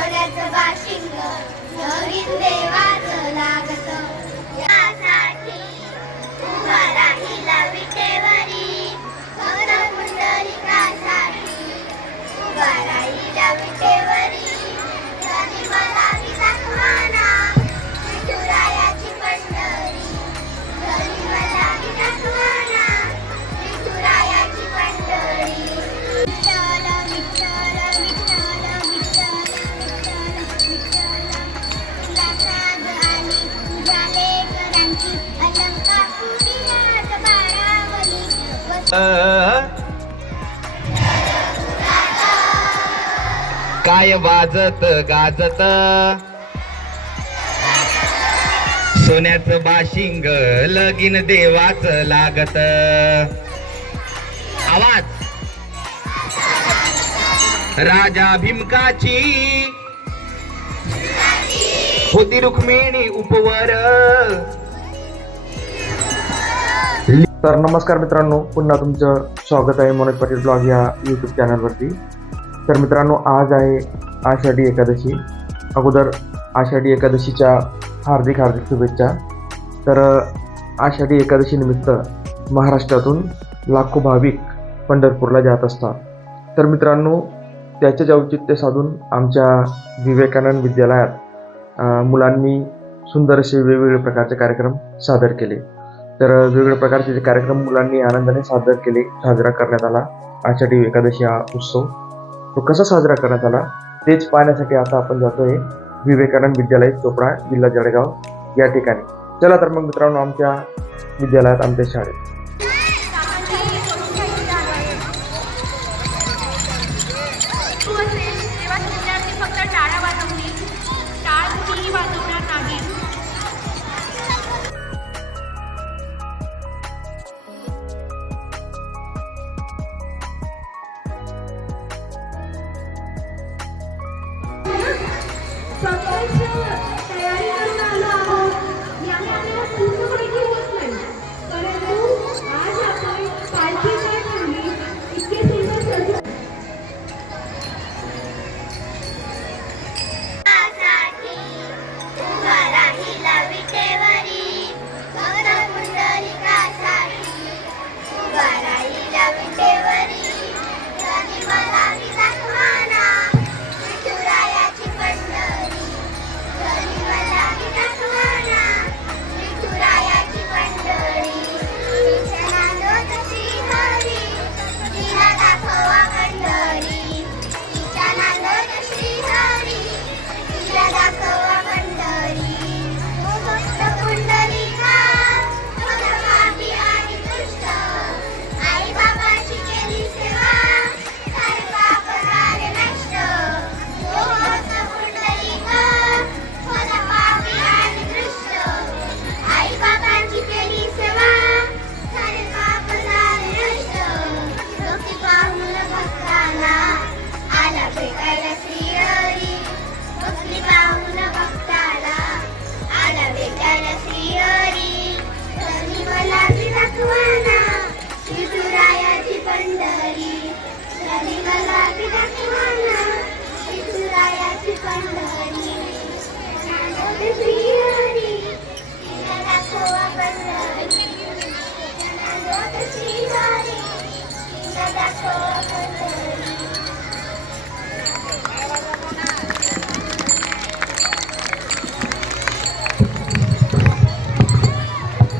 सोन्याचं बाशिंग नवीन देवाचं लागत. यासाठी उभा राहिला विटेवरी भक्त पुंडलिकासाठी उभा राहिला विटेवरी मला काय वाजत गाजत. सोन्याचं बाशिंग लगीन देवाच लागत. आवाज. राजा भीमकाची होती रुक्मिणी उपवर. तर नमस्कार मित्रांनो पुन्हा तुमचं स्वागत आहे मनोज पाटील ब्लॉग या युट्यूब चॅनलवरती तर मित्रांनो आज आहे आषाढी एकादशी. अगोदर आषाढी एकादशीच्या हार्दिक हार्दिक शुभेच्छा. तर आषाढी एकादशीनिमित्त महाराष्ट्रातून लाखो भाविक पंढरपूरला जात असतात. तर मित्रांनो त्याचेच औचित्य साधून आमच्या विवेकानंद विद्यालयात मुलांनी सुंदर असे वेगवेगळे प्रकारचे कार्यक्रम सादर केले. तर वेगवेगळ्या प्रकारचे जे कार्यक्रम मुलांनी आनंदाने सादर केले साजरा करण्यात आला. आषाढी एकादशी हा उत्सव. तो कसा साजरा करण्यात आला तेच पाहण्यासाठी आता आपण जातोय विवेकानंद विद्यालय चोपडा जिल्हा जळगाव या ठिकाणी. चला तर मग मित्रांनो आमच्या विद्यालयात आमच्या शाळेत.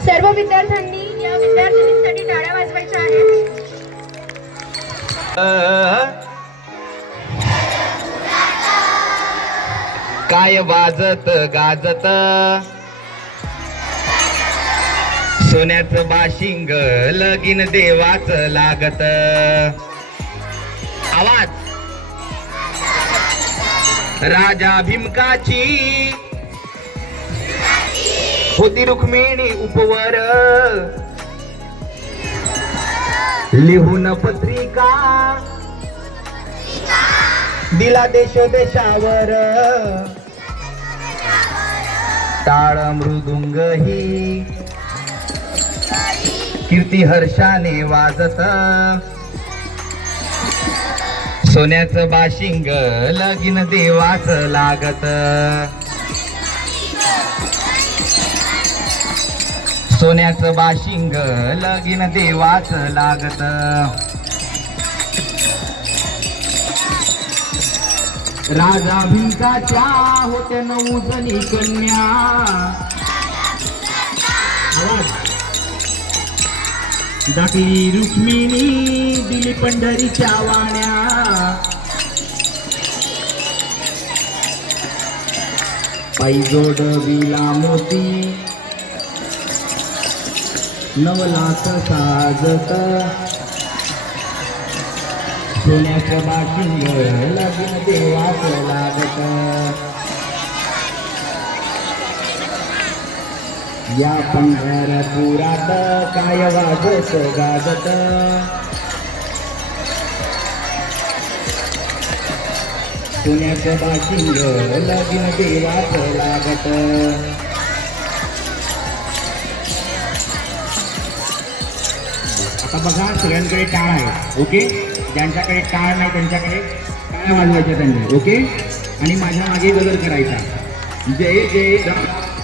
सर्व विद्यार्थ्यांनी या विद्यार्थिनींसाठी टाळ्या वाजवायच्या आहेत. काय वाजत गाजत? सोन्याचं बाशिंग लगीन देवाच लागत. आवाज. राजा भीमकाची. होती रुक्मिणी उपवर. लिहून पत्रिका. दिला देश देशावर. टाळ मृदुंग ही कीर्ती हर्षाने वाजत. सोन्याचं बाशिंग लगीन देवाच लागत. सोन्याचं बाशिंग लगीन देवाच लागत. राजा भिंकाच्या होत्या नऊ जणी कन्या. हो. दाखली रुक्मिणी दिली पंढरीच्या वाण्या. पायी जोडविला मोती. नवलाच साजत सोन्याच्या बाकी लग्न देवाच लागत. या पंढरपुरात काय वाजत गाजत? पुण्याचं बाशिंग लगीन देवात लागत. आता बघा सगळ्यांकडे टाळ आहे ओके? ज्यांच्याकडे टाळ नाही त्यांच्याकडे टाळ वाजवायच्या त्यांनी ओके? आणि माझ्या मागे बदल करायचा. जय जय राम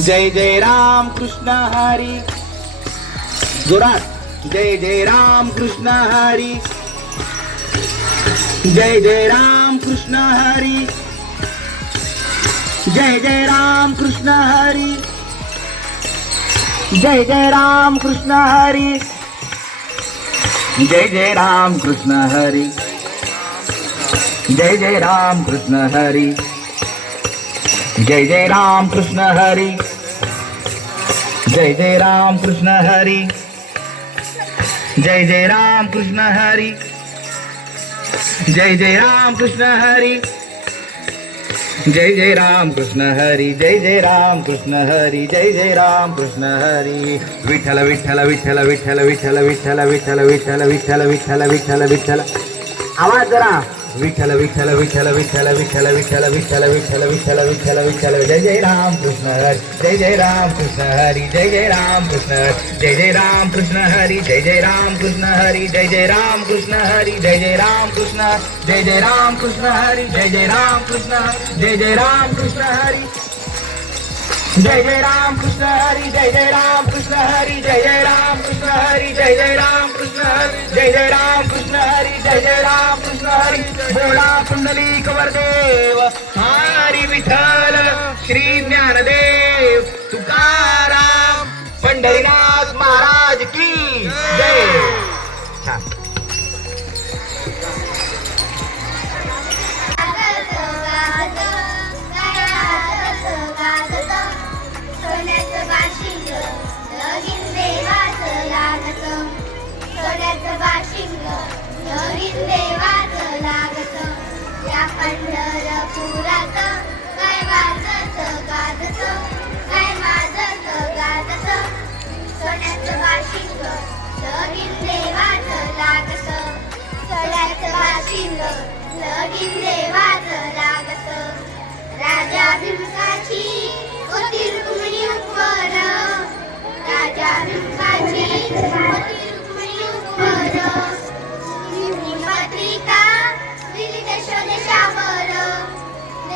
जय जय राम कृष्ण हरी। जोरात। जय जय राम कृष्ण हरी। जय जय राम कृष्ण हरी। जय जय राम कृष्ण हरी। जय जय राम कृष्ण हरी। जय जय राम कृष्ण हरी। जय जय राम कृष्ण हरी। जय जय राम कृष्ण हरी जय जय राम कृष्ण हरी जय जय राम कृष्ण हरी जय जय राम कृष्ण हरी जय जय राम कृष्ण हरी जय जय राम कृष्ण हरी जय जय राम कृष्ण हरी विठ्ठल विठ्ठल विठ्ठल विठ्ठल विठ्ठल विठ्ठल विठ्ठल विठ्ठल विठ्ठल विठ्ठल विठ्ठल विठ्ठल आवाज जरा विठ्ठल विठ्ठल विठ्ठल विठ्ठल विठ्ठल विठ्ठल विठ्ठल विठ्ठल विठ्ठल विठ्ठल विठ्ठल जय जय राम कृष्ण हरी जय जय राम कृष्ण हरी जय जय राम कृष्ण हरी जय जय राम कृष्ण हरी जय जय राम कृष्ण हरी जय जय राम कृष्ण हरी जय जय राम कृष्ण जय जय राम कृष्ण हरी जय जय राम कृष्ण जय जय राम कृष्ण हरी जय जय राम कृष्ण हरी जय जय राम कृष्ण हरी जय जय राम कृष्ण हरी जय जय राम कृष्ण हरी जय जय राम कृष्ण हरी जय जय राम कृष्ण हरी। बोला कुंडली कवरदेव हरी विठ्ठल श्री ज्ञानदेव तुकाराम पंढरीनाथ लगीन देवाचं लागत. या पंढरपुरात काय वाजत गाजत? काय वाजत गाजत? सोन्याचं वाशिंग लगीन देवाचं लागत. सोन्याचं वाशिंग लगीन देवाचं लागत. राजा भिंकाची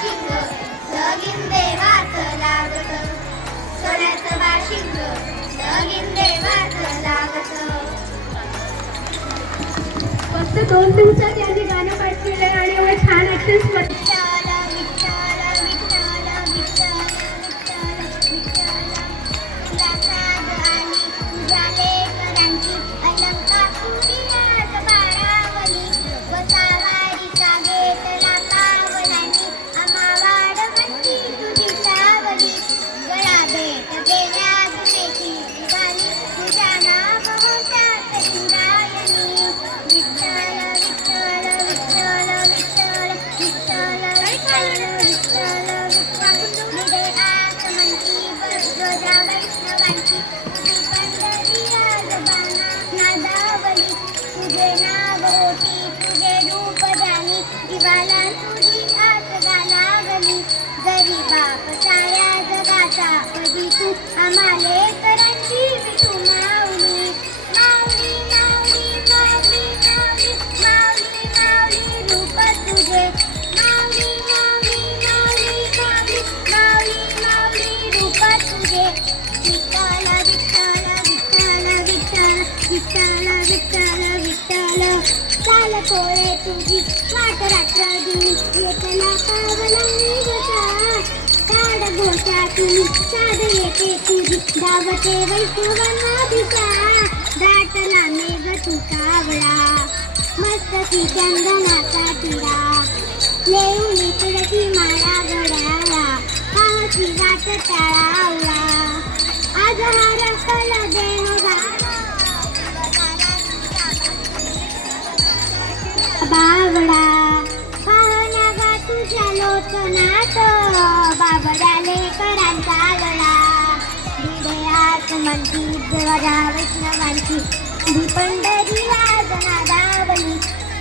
बाशिंग लगीन देवाचं लागत सोन्याचं बाशिंग लगीन देवाचं लागत फक्त दोन दिवसात यांनी गाणं पाठ केलं आणि एवढं छान ऍक्शन धावते वैष्णवांना दिसा दाटला मेघ तुकावळा मस्त मस्तकी चंदनाचा तिरा येऊन तुळशी माळा गडाला पावची वाट टाळावला आज हा रसला देह बावडा पाहण्या गा तुझ्या लोचनात. बाबड्याले करांचा मानती जेव्हा धावत ना मानती मी पंढरीला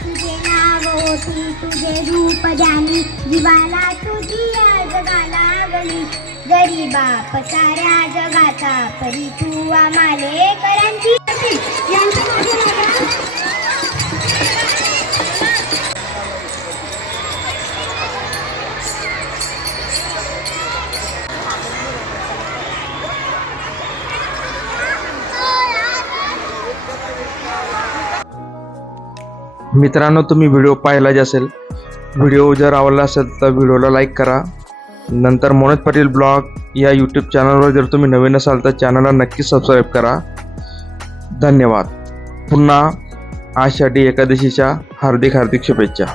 तुझे नाव होती तुझे रूप ध्यानी जीवाला तुझी या जगाला आवली गरीबा पसाऱ्या जगाचा परी तू आम्हाले करांची यांची मित्रांनो तुम्ही व्हिडिओ पाहिलाच असेल. व्हिडिओ जर आवडला असेल तर व्हिडिओला लाईक करा. नंतर मनोज पाटील ब्लॉग या यूट्यूब चॅनलवर जर तुम्ही नवीन असाल तर चॅनलला नक्की सबस्क्राईब करा. धन्यवाद. पुन्हा आषाढी एकादशीच्या हार्दिक हार्दिक शुभेच्छा.